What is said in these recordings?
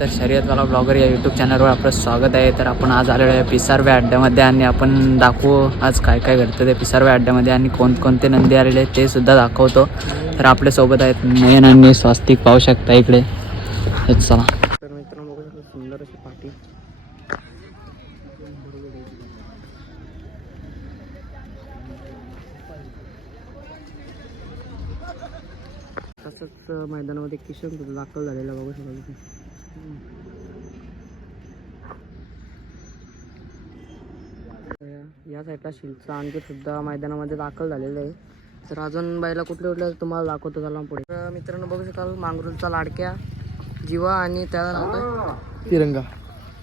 तर शर्यतवाला ब्लॉगर या यूट्यूब चॅनलवर आपलं स्वागत आहे. तर आपण आज आलेलो आहे पिसारव्या अड्ड्यामध्ये आणि आपण दाखवू आज काय काय घडतं ते पिसारव्या अड्ड्यामध्ये आणि कोणकोणते नंदी आलेले आहेत ते सुद्धा दाखवतो. तर आपल्यासोबत आहेत नयन आणि स्वास्तिक. पाहू शकता इकडे. हेच चला. तर मित्रांनो बघू सुंदर अशी पाठी तसंच मैदानामध्ये किशन सुद्धा दाखल झालेला बघू शकतो तुम्ही. या साईडला शिलचा अंकित सुद्धा मैदानामध्ये दाखल झालेलं आहे. तर अजून बायला कुठल्या कुठल्या तुम्हाला दाखवतो त्याला पुढे. तर मित्रांनो बघू शकाल मांगरूलचा लाडक्या जीवा आणि त्याला तिरंगा.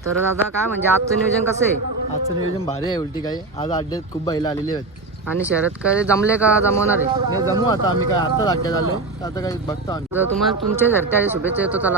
तर दादा काय म्हणजे आजचं नियोजन कसं आहे? आजचं नियोजन भारी आहे उलटी काय आज अड्ड्यात खूप बैल आलेले आहेत. आणि शर्यत काय जमले का? जमवणार आहे? नाही जमू आता. आम्ही काय आत्ताच अड्ड्यात आलो. आता काही बघतो आम्ही. तुम्हाला तुमच्या शर्ती आणि शुभेच्छा येतो चला.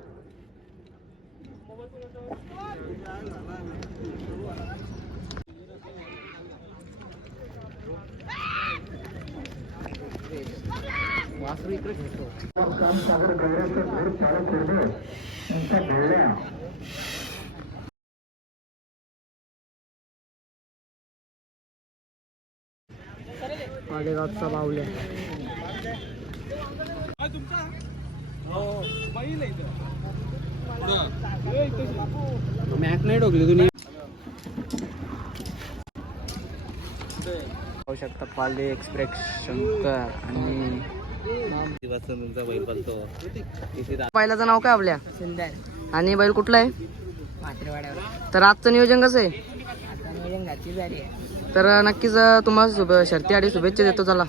मालेगावचा बावल्या मॅक नाही डोकली तुम्ही पाहू शकता पाले एक्सप्रेस शंकर आणि बैलाचं नाव काय आपल्या? सुंदर. आणि बैल कुठला आहे? तर आजचं नियोजन कसं आहे? तर नक्कीच तुम्हाला शुभ शर्ती आणि शुभेच्छा देतो चला.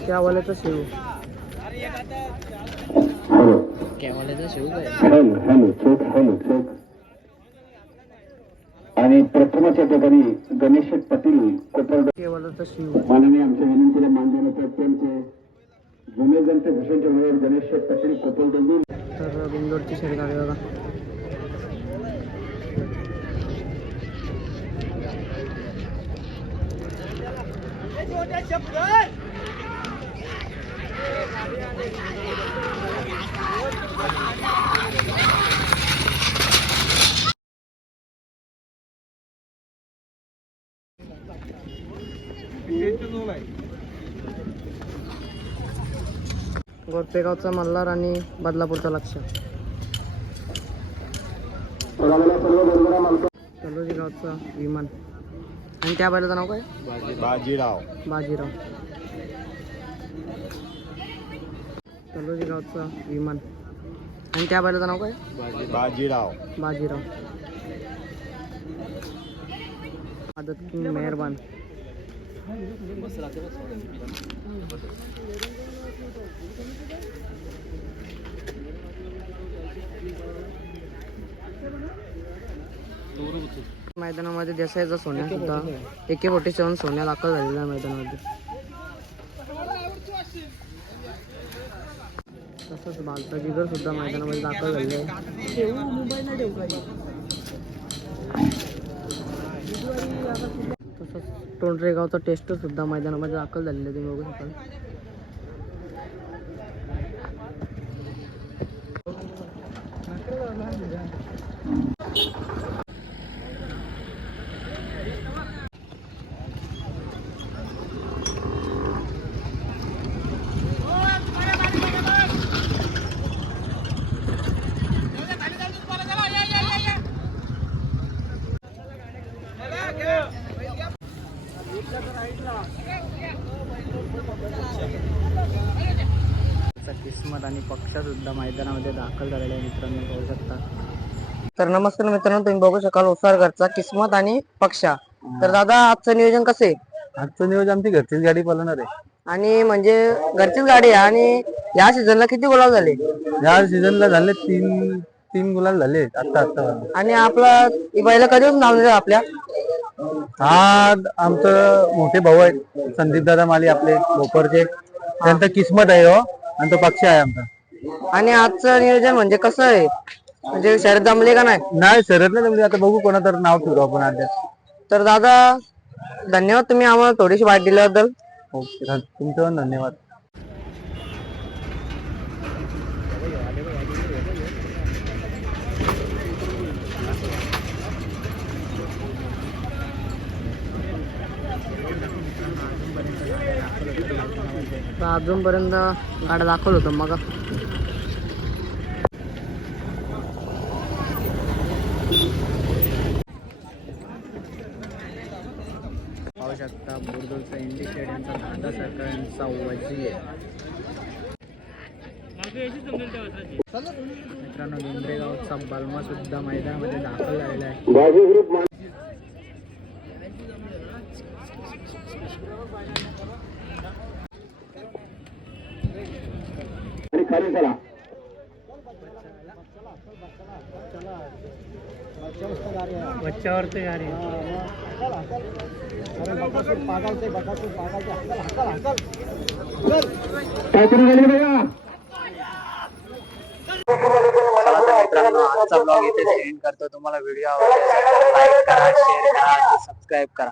त्या वाल्याचा शेव. कॅवाल्याचा शेव काय? हॅलो हॅलो चोख हॅलो चोख. आणि प्रथमच या ठिकाणी गणेश पाटील कोपरड माननीय आमच्या विनंतीला मान देण्याचे त्यांचे जुने जनते भूषणच्या वेळेवर गणेश पाटील कोपरडोंदी तर बिंदोरची शेड आली बघा. गोरपेगावचा मल्हार आणि बदलापूरचा लक्ष. तलोजी गावचा विमान. आणि त्या बैलाचं नाव काय? बाजीराव. बाजीराव. तलोजी गावचा विमान. आणि त्या बैलाचं नाव काय? बाजीराव. बाजीराव. आदत किंग मेहरबान. मैदानामध्ये देसाईचा सोन्या सुद्धा. एके फोर्टी सेवन सोन्या दाखल झालेला मैदानामध्ये. तसंच जिगर सुद्धा मैदानामध्ये दाखल झालेले आहे. तसंच टोंडरेगावचा टेस्ट सुद्धा मैदानामध्ये दाखल झालेला तुम्ही बघू शकाल. किस्मत आणि पक्ष सुद्धा मैदानामध्ये दाखल झालेला आहे मित्रांनो पाहू शकता. तर नमस्कार मित्रांनो तुम्ही बघू शकाल उसारगडचा किस्मत आणि पक्षा. तर दादा आजचं नियोजन कसं आहे? आजचं नियोजन आमची घरचीच गाडी पळवणार आहे. आणि म्हणजे घरचीच गाडी आहे आणि या सीझनला किती गोलाव झाले? या सीझनला झाले तीन तीन गुलाल झाले आता आता आणि आपला बैल कधीपासून नाव दिलं आपल्या? हा आमचं मोठे भाऊ आहेत संदीप दादा माली आपले भोपरचे त्यांचं किस्मत आहे हो. आणि तो पक्ष आहे आमचा. आणि आजचं नियोजन म्हणजे कसं आहे? म्हणजे शर्यत जमले का नाही? नाही शरद नाही जमली. आता बघू कोणा तर नाव ठेवू आपण आज तर. दादा धन्यवाद तुम्ही आम्हाला थोडीशी माहिती दिल्याबद्दल. ओके तुमचं पण धन्यवाद. तर अजूनपर्यंत गाड्या दाखवलं होतं मग. पाहू शकता बोरदोलचा इंडिकेट यांचा दादा सरकार यांचा वजी आहे. मित्रांनो गावचा बलमा सुद्धा मैदानामध्ये दाखल झालेला आहे. खाली चला चला तर मित्रांनो आजचा ब्लॉग इथे एंड करतो तुम्हाला व्हिडिओ आवडला लाईक करा शेअर करा सबस्क्राईब करा।